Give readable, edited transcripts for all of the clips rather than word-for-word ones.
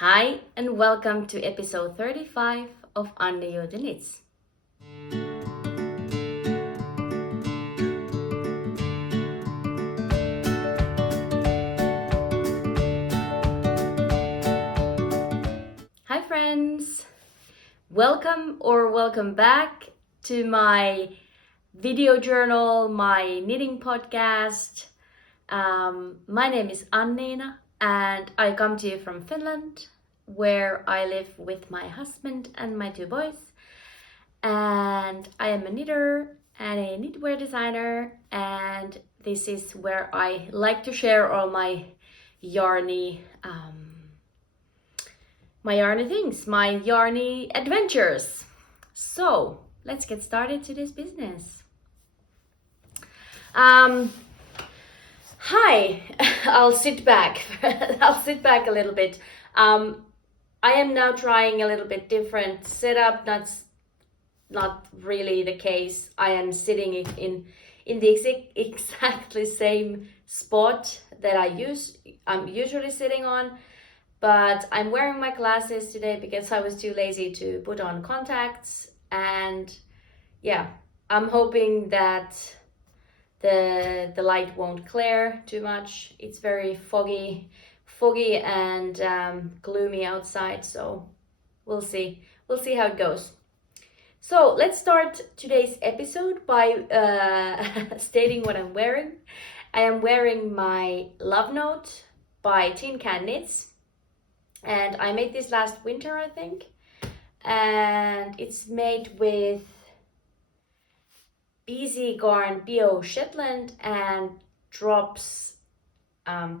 Hi and welcome to episode 35 of Annijuuti Knits. Hi friends! Welcome back to my video journal, my knitting podcast. My name is Anniina and I come to you from Finland, where I live with my husband and my two boys. And I am a knitter and a knitwear designer, and this is where I like to share all my yarny things, my yarny adventures. So let's get started to this business. Hi, I'll sit back. I'll sit back a little bit. I am now trying a little bit different setup. That's not really the case. I am sitting in the exactly same spot that I'm usually sitting on, but I'm wearing my glasses today because I was too lazy to put on contacts. And yeah, I'm hoping that the light won't glare too much. It's very foggy and gloomy outside, so we'll see how it goes. So let's start today's episode by stating what I'm wearing. I am wearing my Love Note by MKAL Knits, and I made this last winter, I think, and it's made with BZ Garn Bio Shetland and Drops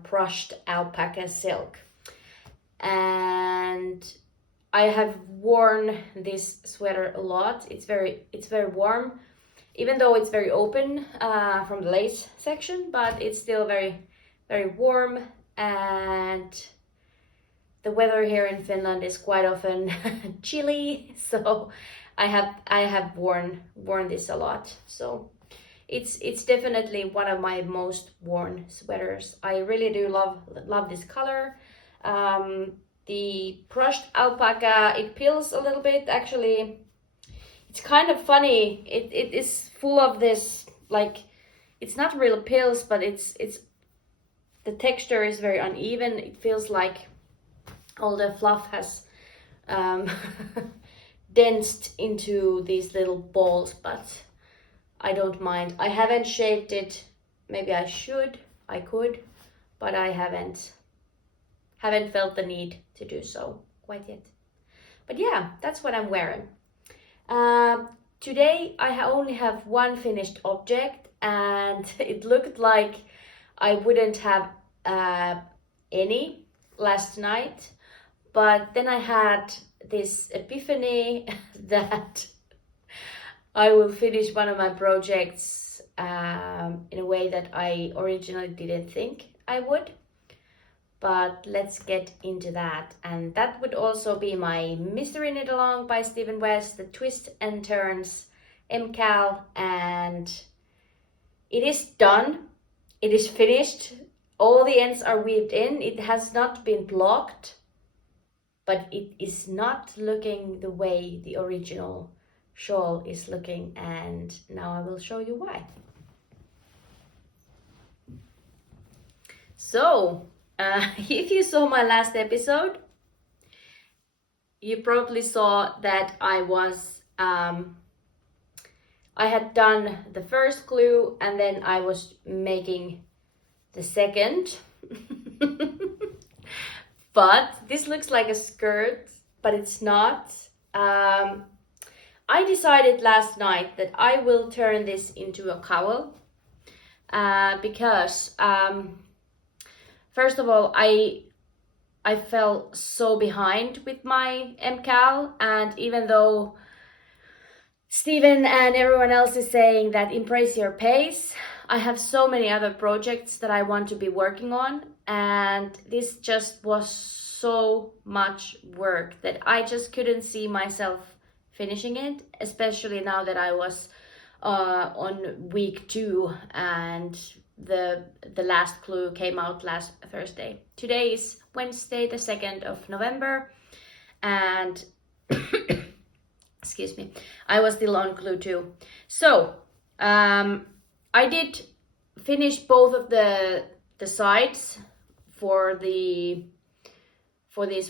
brushed alpaca silk. And I have worn this sweater a lot. It's very warm, even though it's very open from the lace section, but it's still very warm. And the weather here in Finland is quite often chilly, so I have worn this a lot. So it's definitely one of my most worn sweaters. I really do love this color. The brushed alpaca, it peels a little bit. Actually, it's kind of funny. It is full of this, like, it's not real pills, but it's the texture is very uneven. It feels like all the fluff has densed into these little balls, but I don't mind. I haven't shaved it. Maybe I could, but I haven't felt the need to do so quite yet. But yeah, that's what I'm wearing. Today I only have one finished object, and it looked like I wouldn't have any last night, but then I had this epiphany that I will finish one of my projects in a way that I originally didn't think I would. But let's get into that. And that would also be my Mystery Knit Along by Stephen West, the Twists and Turns MKAL, and it is done. It is finished. All the ends are weaved in. It has not been blocked, but it is not looking the way the original shawl is looking, and now I will show you why. So, if you saw my last episode, you probably saw that I had done the first glue and then I was making the second. But this looks like a skirt, but it's not. I decided last night that I will turn this into a cowl because first of all, I fell so behind with my MKAL, and even though Steven and everyone else is saying that embrace your pace, I have so many other projects that I want to be working on, and this just was so much work that I just couldn't see myself finishing it, especially now that I was on week 2 and the last glue came out last Thursday. Today is Wednesday the 2nd of November, and excuse me, I was still on glue too. So I did finish both of the sides for these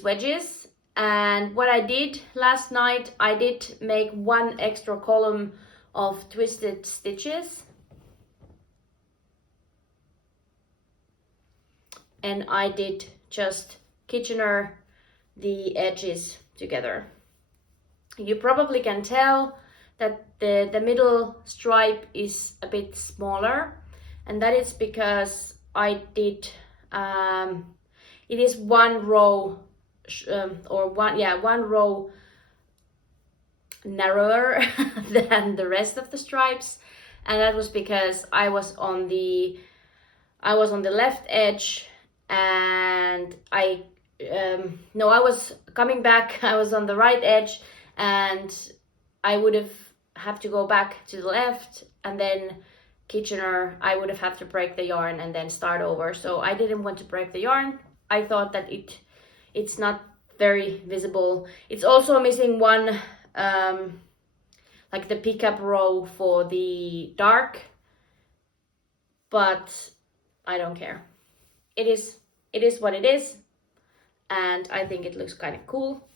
wedges, and what I did last night, I did make one extra column of twisted stitches, and I did just Kitchener the edges together. You probably can tell that the middle stripe is a bit smaller, and that is because I did it is one row one row narrower than the rest of the stripes, and that was because I was on the left edge, and I was coming back, I was on the right edge, and I would have to go back to the left, and then Kitchener, I would have to break the yarn and then start over. So I didn't want to break the yarn. I thought that it's not very visible. It's also missing one like the pickup row for the dark, but I don't care. It is what it is, and I think it looks kind of cool.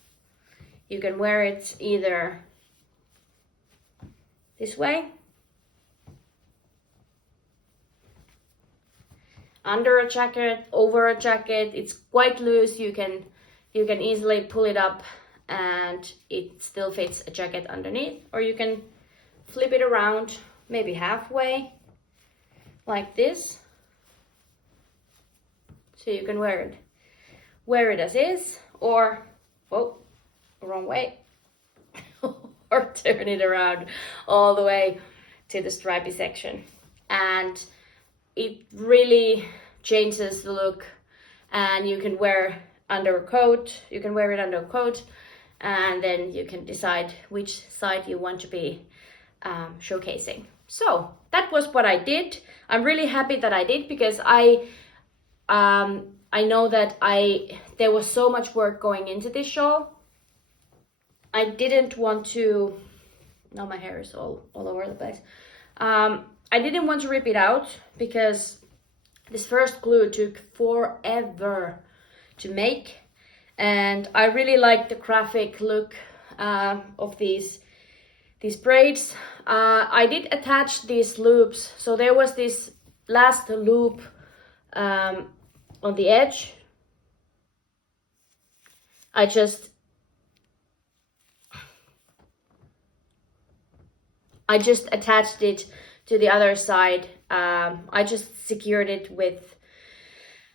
You can wear it either this way, under a jacket, over a jacket. It's quite loose. You can easily pull it up and it still fits a jacket underneath, or you can flip it around maybe halfway like this, so you can wear it as is, or whoa, wrong way, or turn it around all the way to the stripy section, and it really changes the look. And you can wear under a coat, you can wear it under a coat, and then you can decide which side you want to be showcasing. So that was what I did. I'm really happy that I did, because I know that there was so much work going into this shawl. I didn't want to, now my hair is all over the place. I didn't want to rip it out, because this first glue took forever to make, and I really like the graphic look of these braids. I did attach these loops, so there was this last loop on the edge. I just attached it to the other side. I just secured it with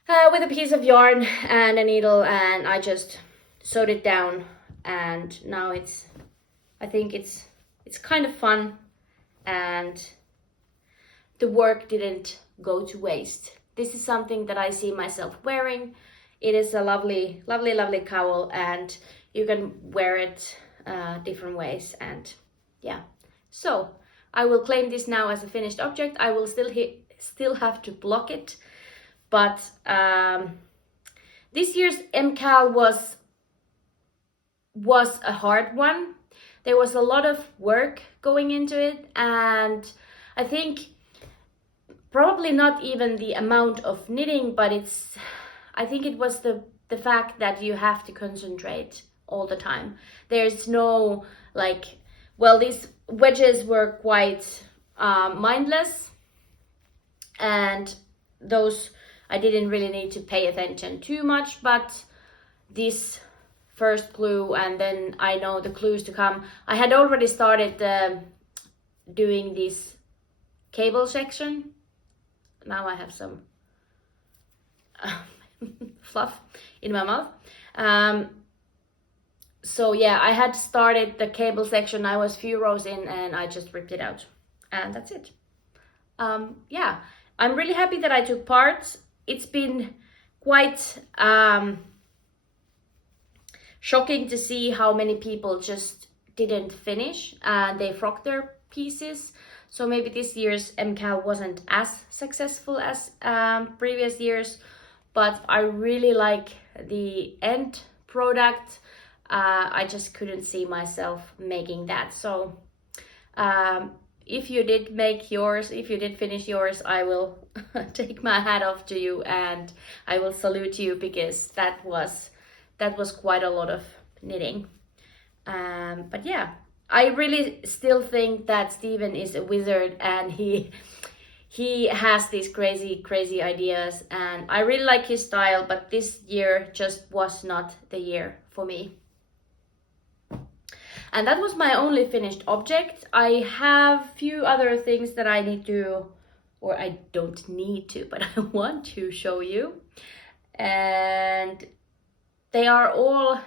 a piece of yarn and a needle, and I just sewed it down, and now I think it's kind of fun, and the work didn't go to waste. This is something that I see myself wearing. It is a lovely, lovely, lovely cowl, and you can wear it different ways, and yeah. So I will claim this now as a finished object. I will still have to block it, but this year's MKAL was a hard one. There was a lot of work going into it, and I think probably not even the amount of knitting, but I think it was the fact that you have to concentrate all the time. There's no these wedges were quite mindless, and those I didn't really need to pay attention too much, but this first glue, and then I know the glues to come. I had already started doing this cable section. Now I have some fluff in my mouth. So yeah, I had started the cable section. I was few rows in, and I just ripped it out, and that's it. Yeah, I'm really happy that I took part. It's been quite shocking to see how many people just didn't finish, and they frocked their pieces. So maybe this year's MKAL wasn't as successful as previous years, but I really like the end product. I just couldn't see myself making that. So if you did make yours, if you did finish yours, I will take my hat off to you and I will salute you, because that was quite a lot of knitting. But yeah, I really still think that Steven is a wizard, and he has these crazy ideas, and I really like his style, but this year just was not the year for me. And that was my only finished object. I have few other things that I need to, or I don't need to, but I want to show you. And they are all,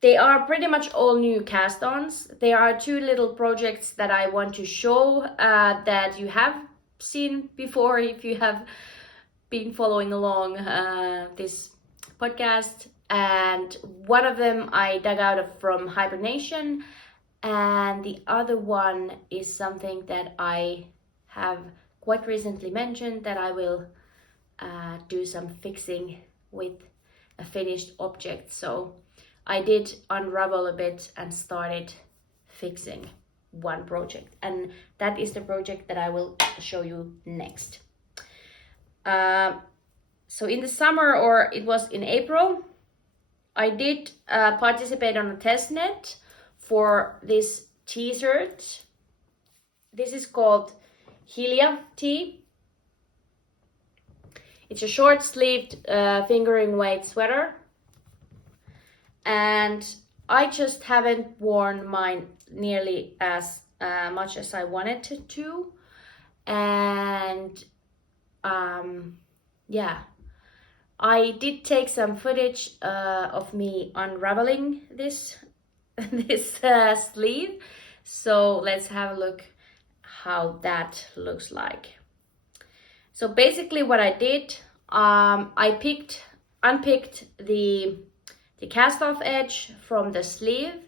they are pretty much all new cast-ons. There are two little projects that I want to show that you have seen before if you have been following along this podcast. And one of them I dug out from hibernation, and the other one is something that I have quite recently mentioned that I will do some fixing with a finished object. So I did unravel a bit and started fixing one project, and that is the project that I will show you next. So in the summer, or it was in April, I did participate on a testnet for this t-shirt. This is called Helium Tea. It's a short-sleeved fingering weight sweater. And I just haven't worn mine nearly as much as I wanted to. And yeah, I did take some footage of me unraveling this sleeve. So let's have a look how that looks like. So basically what I did, I unpicked the cast off edge from the sleeve.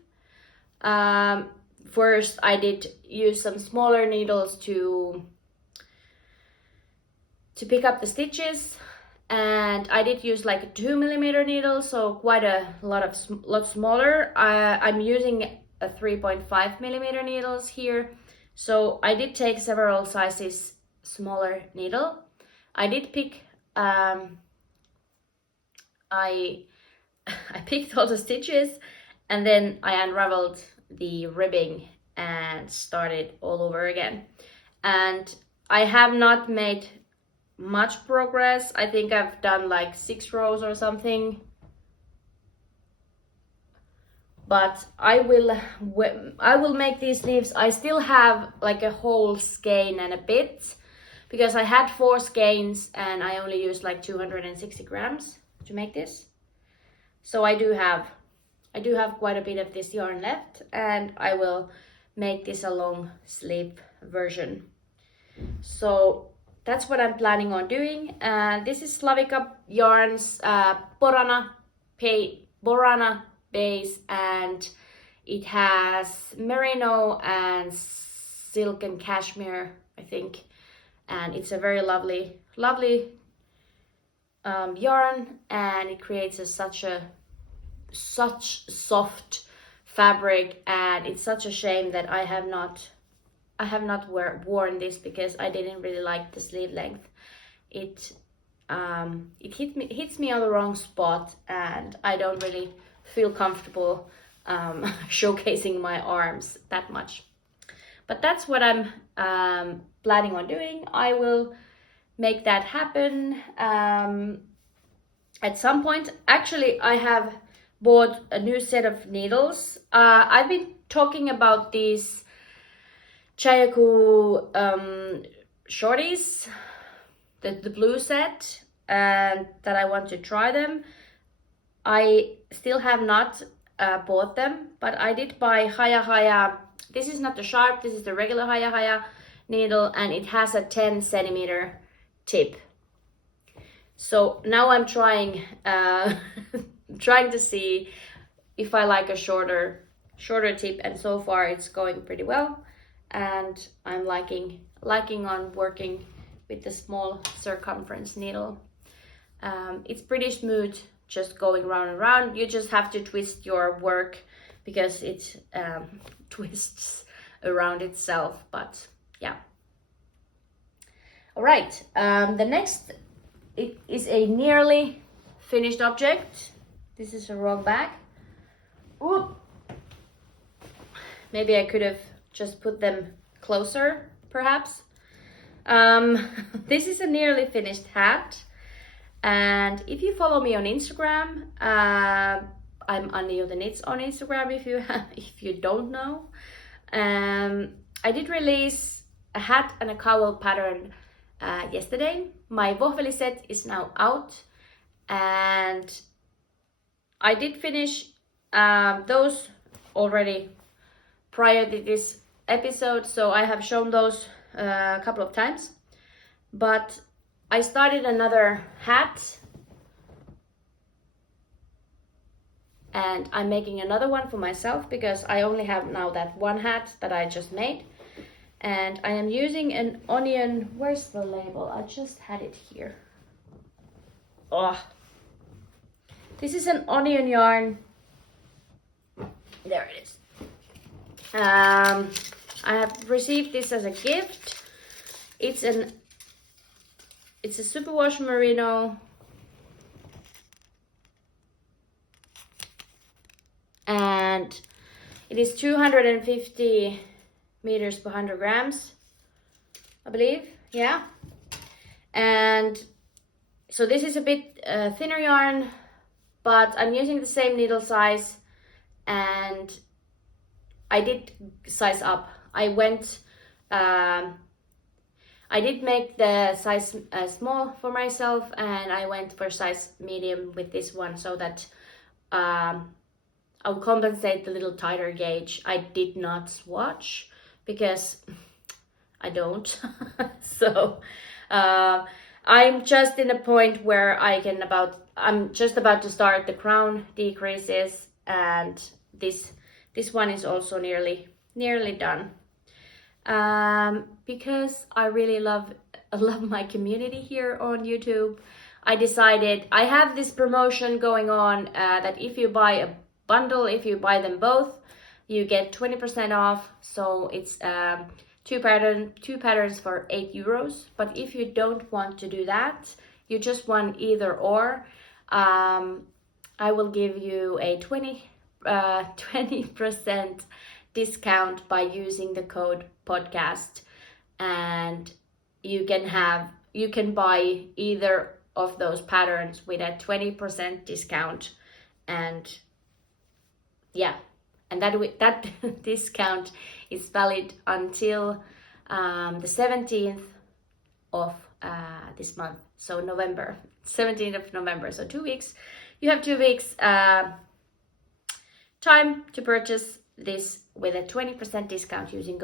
First I did use some smaller needles to pick up the stitches, and I did use like a 2mm needle, so quite a lot smaller. I'm using a 3.5mm needles here, so I did take several sizes smaller needle. I did pick I picked all the stitches, and then I unraveled the ribbing and started all over again. And I have not made much progress. I think I've done like 6 rows or something. But I will make these sleeves. I still have like a whole skein and a bit, because I had 4 skeins and I only used like 260 grams to make this. So I do have quite a bit of this yarn left, and I will make this a long sleeve version. So that's what I'm planning on doing. This is Slavica Yarns Borana base, and it has merino and silk and cashmere, I think. And it's a very lovely yarn, and it creates such soft fabric, and it's such a shame that I have not worn this, because I didn't really like the sleeve length. It hits me on the wrong spot, and I don't really feel comfortable showcasing my arms that much. But that's what I'm planning on doing. I will make that happen at some point. Actually, I have bought a new set of needles. I've been talking about these Chayaku shorties, the blue set, and that I want to try them. I still have not bought them, but I did buy Haya. This is not the sharp, this is the regular Haya needle, and it has a 10cm tip. So now I'm trying to see if I like a shorter tip, and so far it's going pretty well, and I'm liking on working with the small circumference needle. It's pretty smooth, just going round and round. You just have to twist your work because it twists around itself, but yeah. All right, the next is a nearly finished object. This is a wrong bag. Ooh. Maybe I could have just put them closer, perhaps. This is a nearly finished hat. And if you follow me on Instagram, I'm Annijuuti Knits on Instagram if you don't know. I did release a hat and a cowl pattern yesterday. My Vohveli set is now out, and I did finish those already prior to this episode, so I have shown those a couple of times. But I started another hat, and I'm making another one for myself because I only have now that one hat that I just made. And I am using an onion, where's the label? I just had it here. Oh, this is an onion yarn. There it is. I have received this as a gift. It's a superwash merino. And it is 250 meters per 100 grams, I believe. Yeah. And so this is a bit thinner yarn, but I'm using the same needle size, and I did size up. I did make the size small for myself, and I went for size medium with this one so that I'll compensate the little tighter gauge. I did not swatch because I don't. So I'm just in a point where I'm just about to start the crown decreases, and this one is also nearly done. Because I really love my community here on YouTube, I decided I have this promotion going on that if you buy a bundle, if you buy them both, you get 20% off. So it's two patterns for €8. But if you don't want to do that, you just want either or, I will give you a 20% discount by using the code podcast, and you can buy either of those patterns with a 20% discount. And yeah, and that discount is valid until the 17th of this month, so November, 17th of November. So 2 weeks. You have 2 weeks time to purchase this with a 20% discount using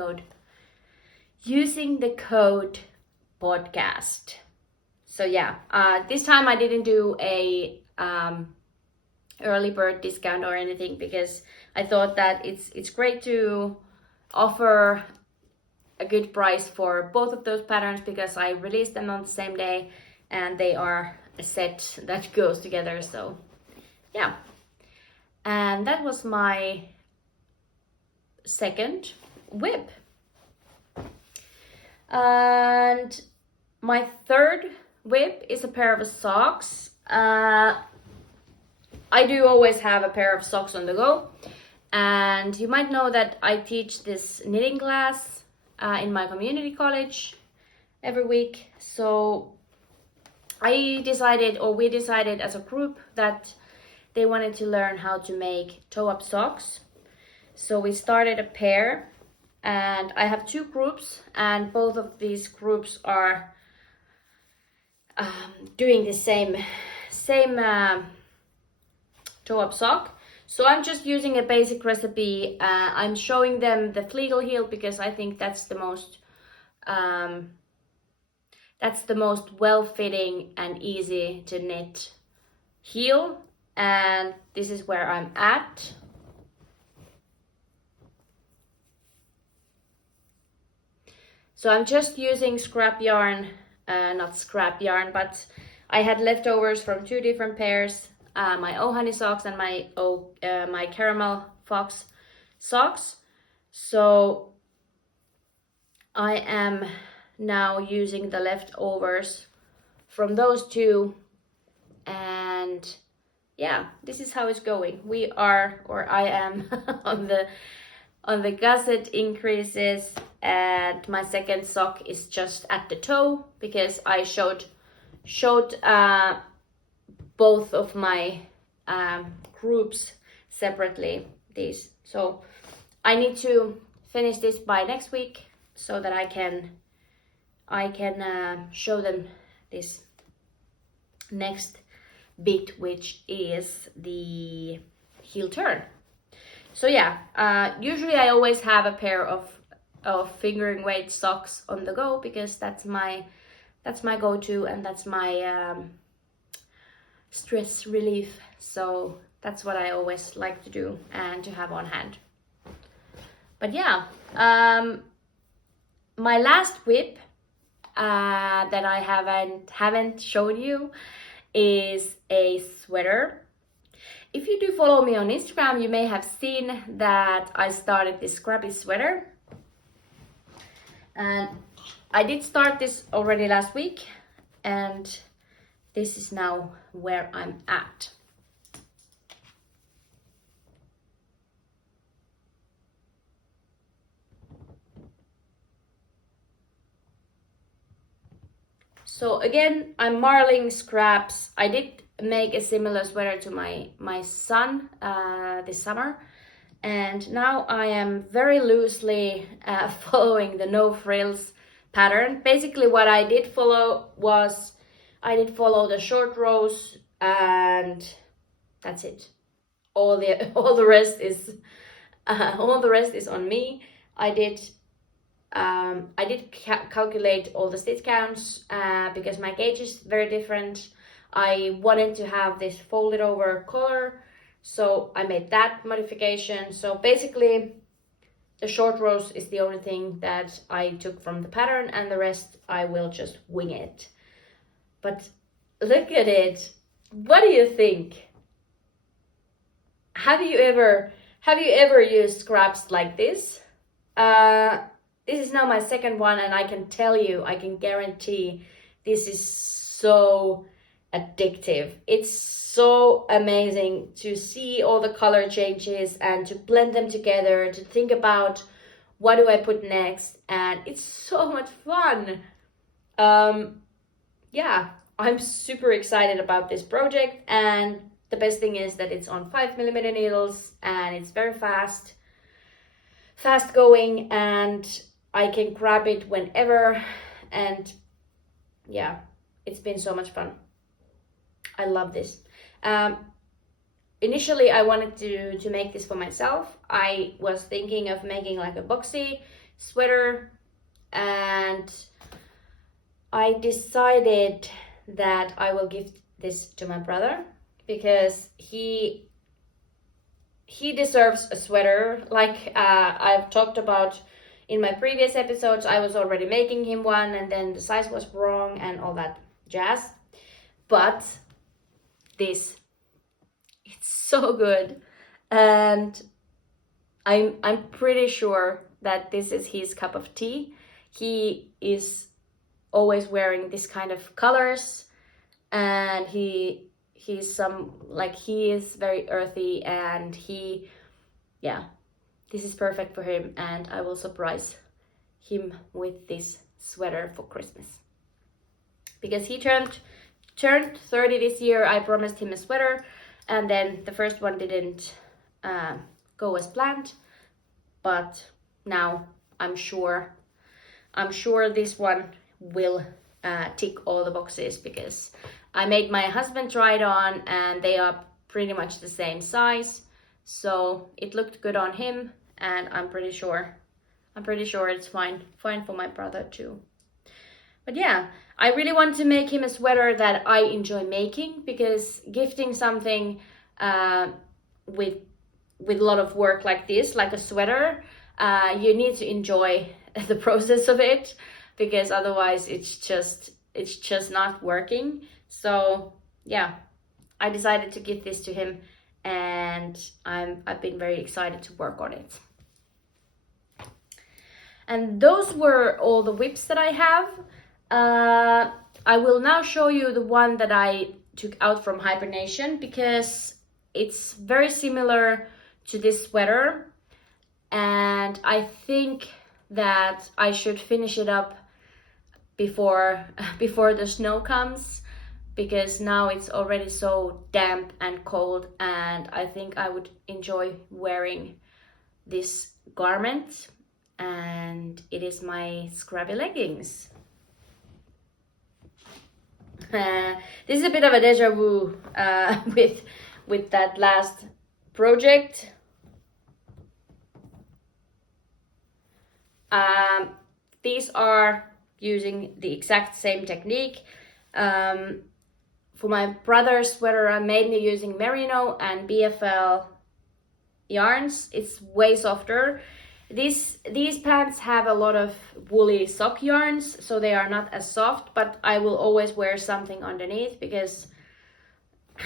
the code podcast. So yeah, this time I didn't do a early bird discount or anything, because I thought that it's great to offer a good price for both of those patterns, because I released them on the same day and they are a set that goes together. So yeah, and that was my second whip. And my third whip is a pair of socks. I do always have a pair of socks on the go, and you might know that I teach this knitting class in my community college every week. So we decided as a group that they wanted to learn how to make toe-up socks. So we started a pair, and I have 2 groups, and both of these groups are doing the same toe-up sock. So I'm just using a basic recipe. I'm showing them the fleegle heel because I think that's the most well-fitting and easy to knit heel, and this is where I'm at. So I'm just using scrap yarn not scrap yarn, but I had leftovers from 2 different pairs, my Oh Honey socks and my Caramel Fox socks. So I am now using the leftovers from those 2, and yeah, this is how it's going. We are, or I am, on the gusset increases, and my second sock is just at the toe because I showed both of my groups separately. These, so I need to finish this by next week so that I can show them this next bit, which is the heel turn. So yeah, usually I always have a pair of fingering weight socks on the go because that's my go-to, and that's my stress relief. So that's what I always like to do and to have on hand. But yeah, my last whip that I haven't shown you is a sweater. If you do follow me on Instagram, you may have seen that I started this Scrappy Sweater. And I did start this already last week, and this is now where I'm at. So again, I'm marling scraps. I did make a similar sweater to my son this summer, and now I am very loosely following the no frills pattern. Basically what I did follow was I did follow the short rows, and that's it. All the rest is on me. I did calculate all the stitch counts because my gauge is very different. I wanted to have this folded over collar, so I made that modification. So basically the short rows is the only thing that I took from the pattern, and the rest I will just wing it. But look at it. What do you think? Have you ever used scraps like this? This is now my second one, and I can tell you, I can guarantee this is so addictive. It's so amazing to see all the color changes and to blend them together, to think about what do I put next, and it's so much fun. Yeah, I'm super excited about this project, and the best thing is that it's on 5mm needles and it's very fast going, and I can grab it whenever, and yeah, it's been so much fun. I love this. Initially I wanted to make this for myself. I was thinking of making like a boxy sweater, and I decided that I will give this to my brother because he deserves a sweater. Like I've talked about in my previous episodes, I was already making him one, and then the size was wrong and all that jazz. But this, it's so good, and I'm pretty sure that this is his cup of tea. He is always wearing this kind of colors, and he is very earthy, and this is perfect for him, and I will surprise him with this sweater for Christmas. Because he turned 30 this year, I promised him a sweater, and then the first one didn't go as planned, but now I'm sure this one will tick all the boxes, because I made my husband try it on, and they are pretty much the same size, so it looked good on him, and I'm pretty sure it's fine for my brother too. But yeah, I really want to make him a sweater that I enjoy making, because gifting something with a lot of work like this, like a sweater, you need to enjoy the process of it, because otherwise it's just it's just not working. So yeah, I decided to give this to him, and I've been very excited to work on it. And those were all the whips that I have. I will now show you the one that I took out from hibernation, because it's very similar to this sweater, and I think that I should finish it up before the snow comes, because now it's already so damp and cold, and I think I would enjoy wearing this garment. And it is my Scrappy Leggings. This is a bit of a deja vu with that last project. These are using the exact same technique. For my brother's sweater, I'm mainly using merino and BFL yarns. It's way softer. These pants have a lot of woolly sock yarns, so they are not as soft, but I will always wear something underneath, because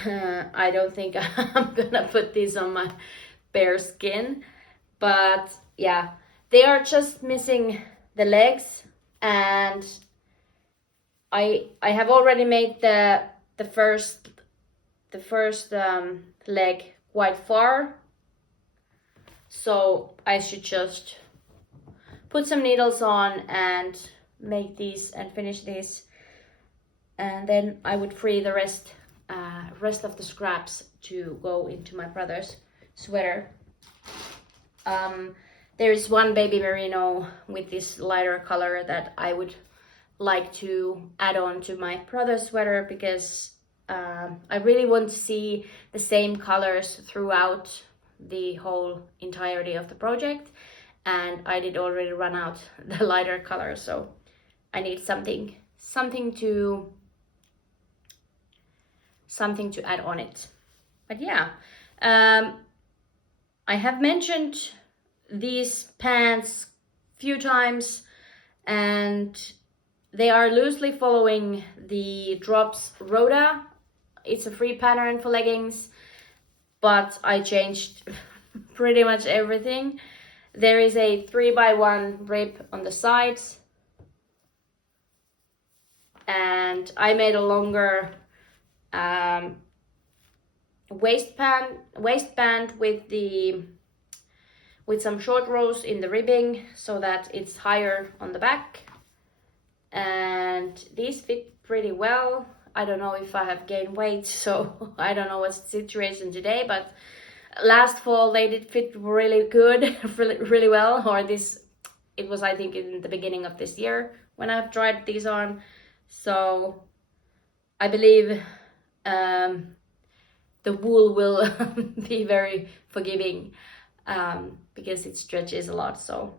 I don't think I'm gonna put these on my bare skin. But yeah, they are just missing the legs, and I have already made the first leg quite far, so I should just put some needles on and make these and finish these, and then I would free the rest of the scraps to go into my brother's sweater. There is one baby merino with this lighter color that I would like to add on to my brother's sweater, because I really want to see the same colors throughout the whole entirety of the project, and I did already run out the lighter color, so I need something to add on it. But yeah, I have mentioned these pants few times, and they are loosely following the Drops Rhoda. It's a free pattern for leggings, but I changed pretty much everything. There is a 3x1 rib on the sides, and I made a longer waistband with some short rows in the ribbing, so that it's higher on the back. And these fit pretty well. I don't know if I have gained weight, so I don't know what's the situation today, but last fall they did fit really good, really well. Or it was, I think, in the beginning of this year when I've tried these on. So I believe the wool will be very forgiving, because it stretches a lot. So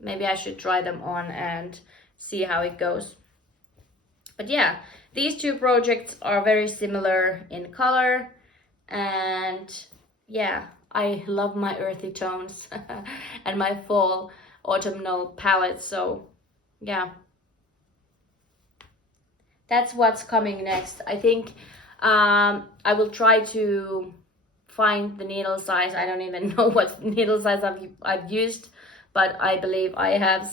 maybe I should try them on and see how it goes. But yeah, these two projects are very similar in color, and yeah, I love my earthy tones and my fall autumnal palette. So yeah, that's what's coming next. I think I will try to find the needle size. I don't even know what needle size I've used, but I believe I have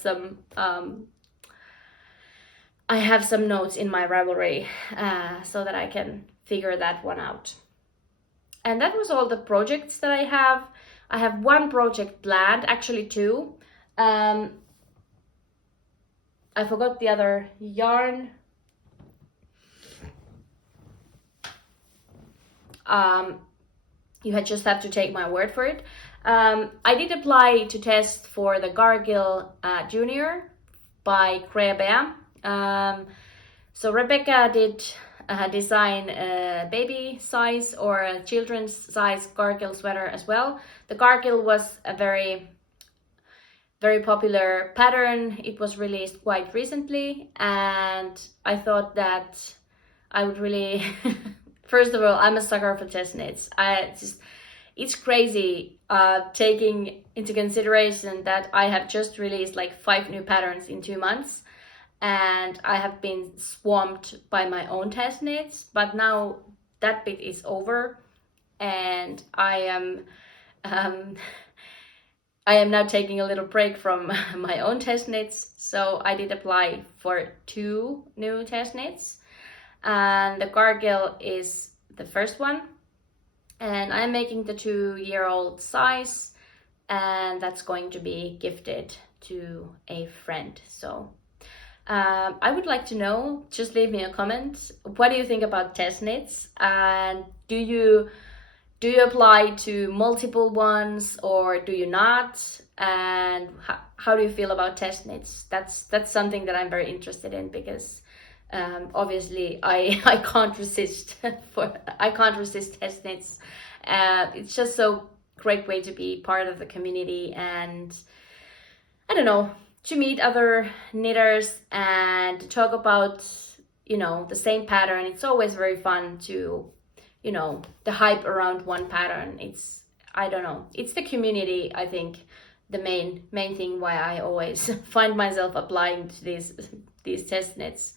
some notes in my Ravelry, so that I can figure that one out. And that was all the projects that I have. I have one project planned, actually two. I forgot the other yarn. You just have to take my word for it. I did apply to test for the Gargill Junior by Crea. So Rebecca did design a baby size or a children's size Gargill sweater as well. The Gargill was a very, very popular pattern. It was released quite recently, and I thought that I would really first of all, I'm a sucker for Testnets. It's crazy taking into consideration that I have just released like 5 new patterns in 2 months. and I have been swamped by my own Testnets, but now that bit is over, and um, I am now taking a little break from my own Testnets, so I did apply for 2 new Testnets, and the Gargill is the first one, and I'm making the 2-year-old size, and that's going to be gifted to a friend. So I would like to know, just leave me a comment, what do you think about Testnets, and do you apply to multiple ones or do you not, and how do you feel about Testnets? That's something that I'm very interested in, because obviously I can't resist Testnets. It's just so great way to be part of the community, and I don't know, to meet other knitters and to talk about, you know, the same pattern. It's always very fun to, you know, the hype around one pattern. It's, I don't know, it's the community, I think, the main thing why I always find myself applying to these Testnets.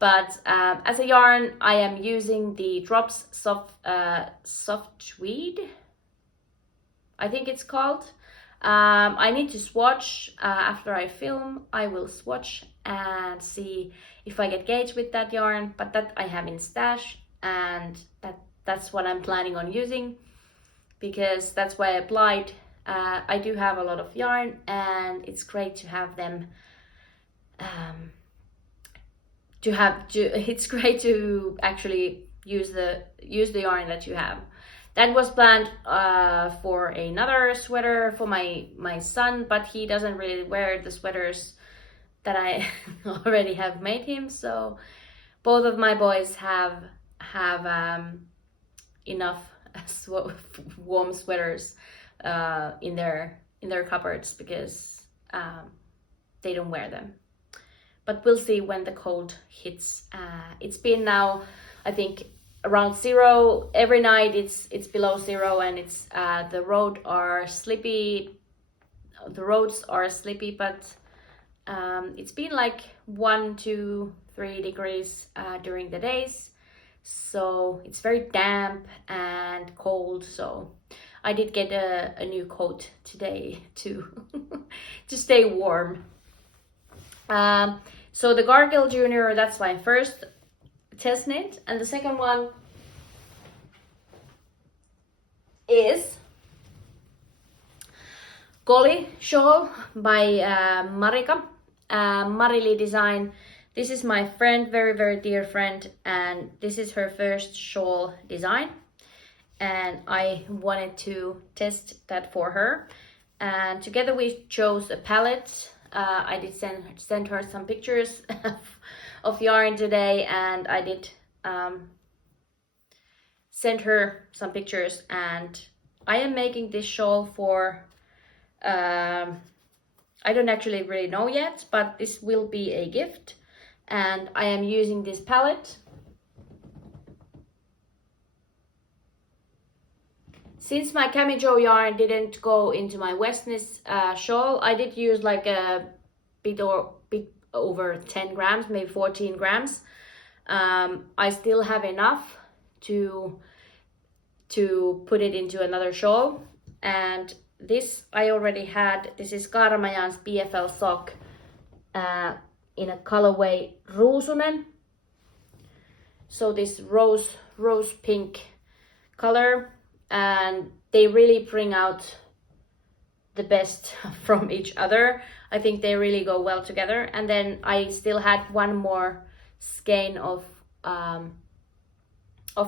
But as a yarn, I am using the Drops soft tweed, I think it's called. I need to swatch after I film. I will swatch and see if I get gauge with that yarn, but that I have in stash, and that's what I'm planning on using, because that's why I applied. I do have a lot of yarn, and it's great to have them. It's great to actually use the yarn that you have. That was planned for another sweater for my son, but he doesn't really wear the sweaters that I already have made him. So both of my boys have enough warm sweaters in their cupboards, because they don't wear them. But we'll see when the cold hits. It's been now, I think, around 0 every night. It's below 0, and it's the roads are slippy, but it's been like 1, 2, 3 degrees during the days, so it's very damp and cold. So I did get a new coat today to to stay warm. So the Gargill Junior, that's my first Testnet, and the second one is Koli Shawl by Marika Marilii Design. This is my friend, very dear friend, and this is her first shawl design, and I wanted to test that for her, and together we chose a palette. I did send her some pictures of yarn today, and I did send her some pictures, and I am making this shawl for I don't actually really know yet, but this will be a gift, and I am using this palette. Since my camijo yarn didn't go into my Westness shawl, I did use like a bit over 10 grams, maybe 14 grams. I still have enough to put it into another shawl, and this I already had. This is Kaaramajan's BFL sock in a colorway Ruusunen. So this rose pink color, and they really bring out the best from each other. I think they really go well together. And then I still had one more skein of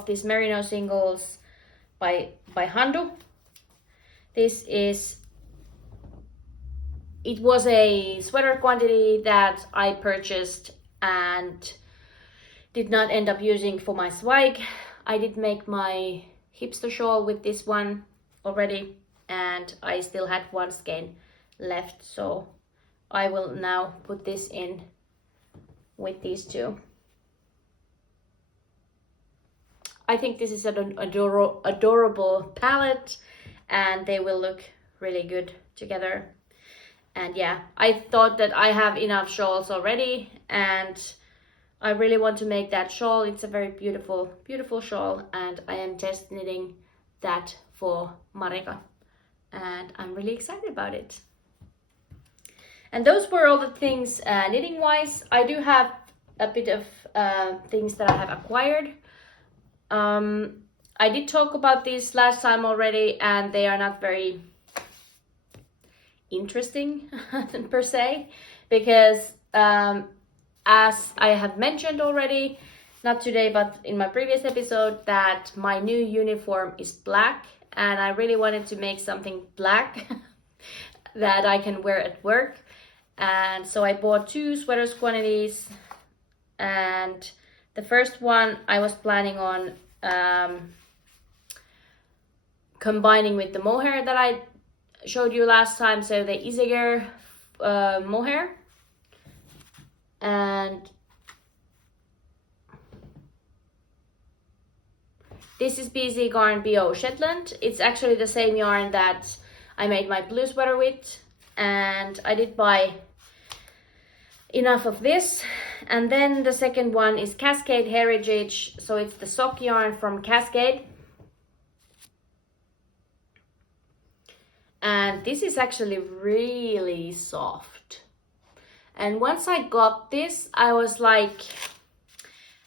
these merino singles by Handu. This is, it was a sweater quantity that I purchased and did not end up using for my swag. I did make my hipster shawl with this one already, and I still had one skein left, so I will now put this in with these two. I think this is an adorable palette, and they will look really good together. And yeah, I thought that I have enough shawls already, and I really want to make that shawl. It's a very beautiful, beautiful shawl, and I am test knitting that for Marika, and I'm really excited about it. And those were all the things knitting wise. I do have a bit of things that I have acquired. I did talk about this last time already, and they are not very interesting per se, because as I have mentioned already, not today but in my previous episode, that my new uniform is black, and I really wanted to make something black that I can wear at work. And so I bought 2 sweaters quantities, and the first one I was planning on combining with the mohair that I showed you last time, so the Isager mohair. And this is BZ Garn BO Shetland. It's actually the same yarn that I made my blue sweater with, and I did buy enough of this. And then the second one is Cascade Heritage, so it's the sock yarn from Cascade. And this is actually really soft. And once I got this, I was like,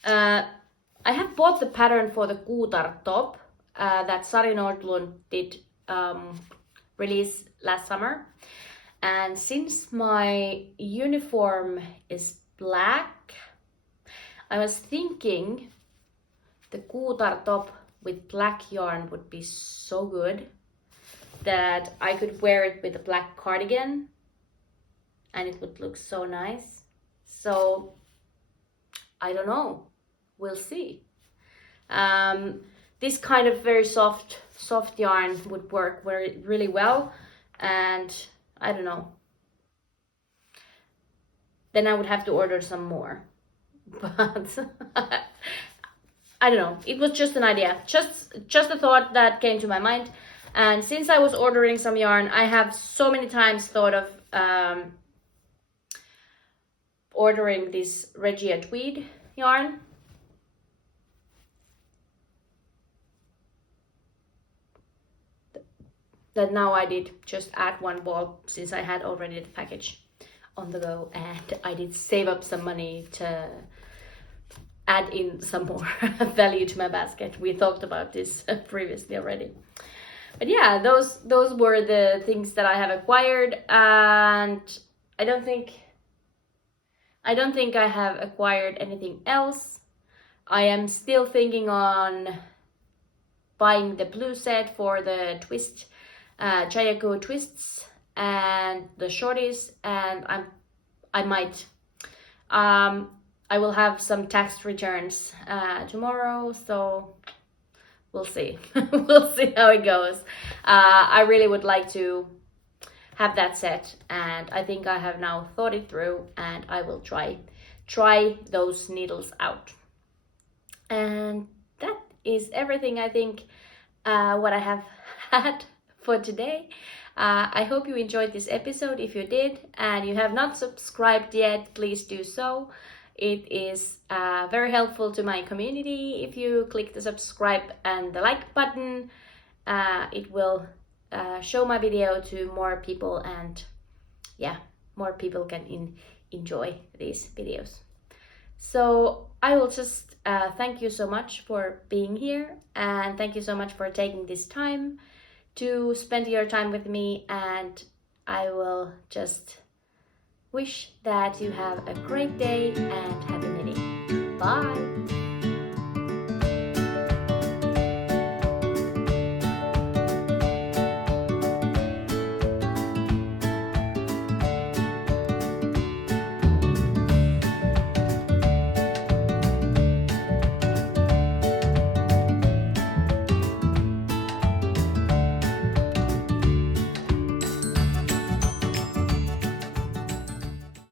I have bought the pattern for the Kuutar top that Sari Nordlund did release last summer. And since my uniform is black, I was thinking the Kuutar top with black yarn would be so good that I could wear it with a black cardigan and it would look so nice. So I don't know, we'll see. This kind of very soft yarn would work really well, and I don't know. Then I would have to order some more, but I don't know. It was just an idea, just a thought that came to my mind. And since I was ordering some yarn, I have so many times thought of ordering this Regia tweed yarn. That now I did just add one ball, since I had already the package on the go, and I did save up some money to add in some more value to my basket. We talked about this previously already. But yeah, those were the things that I have acquired, and I don't think I have acquired anything else. I am still thinking on buying the blue set for the twist, Jayaku twists and the shorties, and I might. I will have some tax returns tomorrow, so we'll see. We'll see how it goes. I really would like to have that set, and I think I have now thought it through, and I will try those needles out. And that is everything, I think, what I have had for today. I hope you enjoyed this episode. If you did and you have not subscribed yet, please do so. It is very helpful to my community if you click the subscribe and the like button. It will show my video to more people, and yeah, more people can enjoy these videos. So I will just thank you so much for being here, and thank you so much for taking this time to spend your time with me, and I will just wish that you have a great day and happy knitting. Bye!